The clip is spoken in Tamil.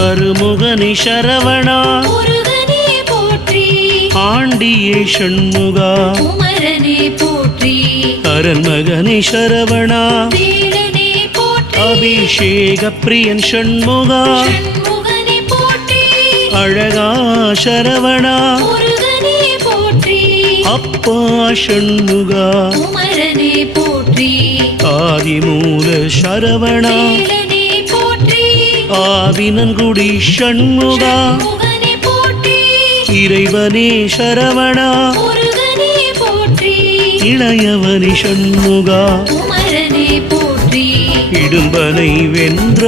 அருமுகனி சரவணா முருகனே போற்றி ஆண்டியே ஷண்முகா குமரனே போற்றி அரண்மகனி சரவணா வேலனே போற்றி அபிஷேக பிரியன் ஷண்முகா ஷண்முகனே போற்றி அழகா சரவணா முருகனே போற்றி அப்பா ஷண்முகா குமரனே போற்றி ஆதிமூல சரவணா வேலனே போற்றி ஆவினன்குடி ஷண்முகா ஷண்முகனே போற்றி இறைவனே சரவணா முருகனே போற்றி இளையவனி ஷண்முகா குமரனே போற்றி இடும்பனை வென்ற